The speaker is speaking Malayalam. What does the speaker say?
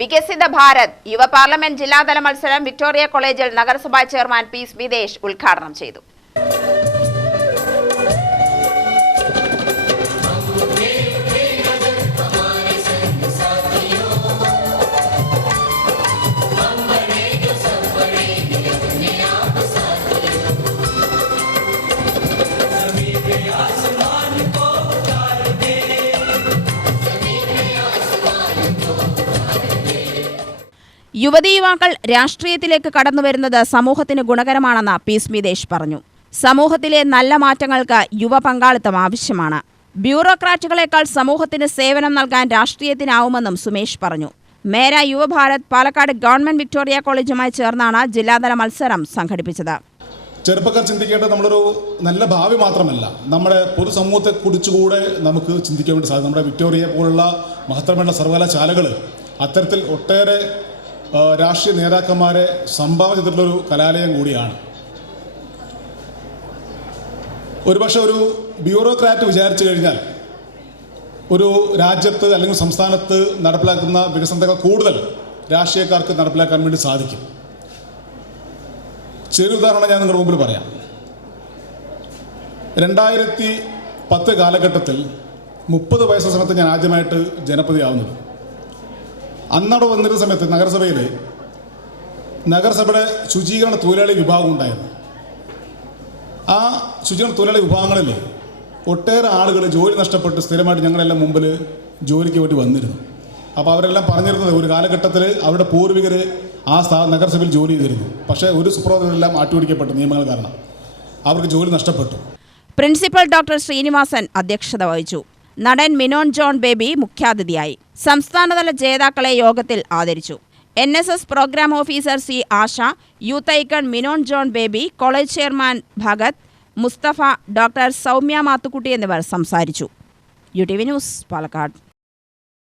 വികസിത ഭാരത് യുവ പാർലമെന്റ് ജില്ലാതല മത്സരം വിക്ടോറിയ കോളേജിൽ നഗരസഭാ ചെയർമാൻ പി സ്മിതേഷ് ഉദ്ഘാടനം ചെയ്തു. യുവതീയുവാക്കൾ രാഷ്ട്രീയത്തിലേക്ക് കടന്നുവരുന്നത് സമൂഹത്തിന് ഗുണകരമാണെന്ന് പി സ്മിതേഷ് പറഞ്ഞു. സമൂഹത്തിലെ നല്ല മാറ്റങ്ങൾക്ക് യുവ പങ്കാളിത്തം ആവശ്യമാണ്. ബ്യൂറോക്രാറ്റുകളെക്കാൾ സമൂഹത്തിന് സേവനം നൽകാൻ രാഷ്ട്രീയത്തിനാവുമെന്നും സുമേഷ് പറഞ്ഞു. മേര യുവഭാരത് പാലക്കാട് ഗവൺമെന്റ് വിക്ടോറിയ കോളേജുമായി ചേർന്നാണ് ജില്ലാതല മത്സരം സംഘടിപ്പിച്ചത്. ചെറുപ്പക്കാർ ചിന്തിക്കേണ്ടത് നമ്മളൊരു നല്ല ഭാവി മാത്രമല്ല, നമ്മുടെ പൊതുസമൂഹത്തെ കുറിച്ചുകൂടെ നമുക്ക് ചിന്തിക്കാൻ വേണ്ടി സാധിക്കും. നമ്മുടെ വിക്ടോറിയ പോലുള്ള മഹത്തരമുള്ള സർവകലാശാലകൾ അത്തരത്തിൽ ഒട്ടേറെ രാഷ്ട്രീയ നേതാക്കന്മാരെ സംഭാവന ചെയ്തിട്ടുള്ളൊരു കലാലയം കൂടിയാണ്. ഒരുപക്ഷെ ഒരു ബ്യൂറോക്രാറ്റ് വിചാരിച്ചു കഴിഞ്ഞാൽ ഒരു രാജ്യത്ത് അല്ലെങ്കിൽ സംസ്ഥാനത്ത് നടപ്പിലാക്കുന്ന വികസനത്തേക്കാൾ കൂടുതൽ രാഷ്ട്രീയക്കാർക്ക് നടപ്പിലാക്കാൻ വേണ്ടി സാധിക്കും. ചെറിയ ഉദാഹരണം ഞാൻ നിങ്ങളുടെ മുമ്പിൽ പറയാം. 2010 കാലഘട്ടത്തിൽ 30 വയസ്സ് സമയത്ത് ഞാൻ ആദ്യമായിട്ട് ജനപ്രതിയാവുന്നത്. അന്നവിടെ വന്നിരുന്ന സമയത്ത് നഗരസഭയുടെ ശുചീകരണ തൊഴിലാളി വിഭാഗം ഉണ്ടായിരുന്നു. ആ ശുചീകരണ തൊഴിലാളി വിഭാഗങ്ങളിൽ ഒട്ടേറെ ആളുകൾ ജോലി നഷ്ടപ്പെട്ട് സ്ഥിരമായിട്ട് ഞങ്ങളെല്ലാം മുമ്പിൽ ജോലിക്ക് വേണ്ടി വന്നിരുന്നു. അപ്പോൾ അവരെല്ലാം പറഞ്ഞിരുന്നത് ഒരു കാലഘട്ടത്തിൽ അവരുടെ പൂർവികർ ആ നഗരസഭയിൽ ജോലി ചെയ്തിരുന്നു. പക്ഷേ ഒരു സുപ്രവർത്തകരെല്ലാം ആട്ടിയോടിക്കപ്പെട്ടു നിയമങ്ങൾ കാരണം അവർക്ക് ജോലി നഷ്ടപ്പെട്ടു. പ്രിൻസിപ്പൽ ഡോക്ടർ ശ്രീനിവാസൻ അധ്യക്ഷത വഹിച്ചു. നടൻ മിനോൻ ജോൺ ബേബി മുഖ്യാതിഥിയായി. സംസ്ഥാനതല ജേതാക്കളെ യോഗത്തിൽ ആദരിച്ചു. NSS program officer C Asha, youth icon Minon John Baby, college chairman Bhagat, Mustafa, doctor Soumya Mathukutty എന്നിവർ സംസാരിച്ചു. UTV news, Palakkad.